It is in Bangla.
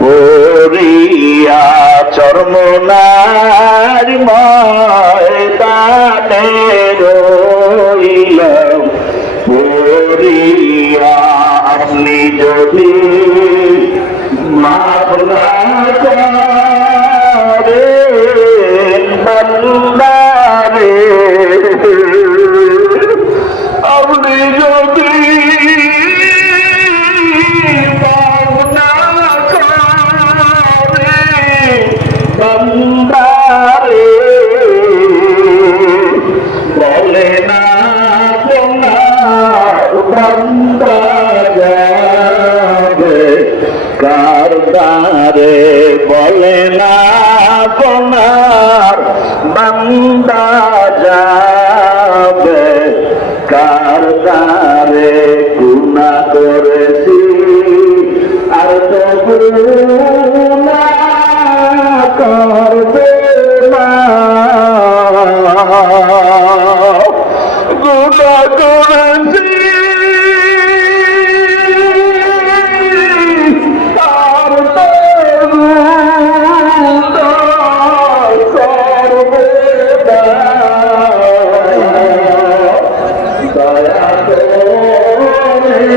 পরিয়া চর্মনার ময়দানে রইলাম পরিয়া আপনি যদি মাফ না যাবে কারদারে বলে না তোমার? বান্দা যাবে কারদারে গুণা করেছি? আর তো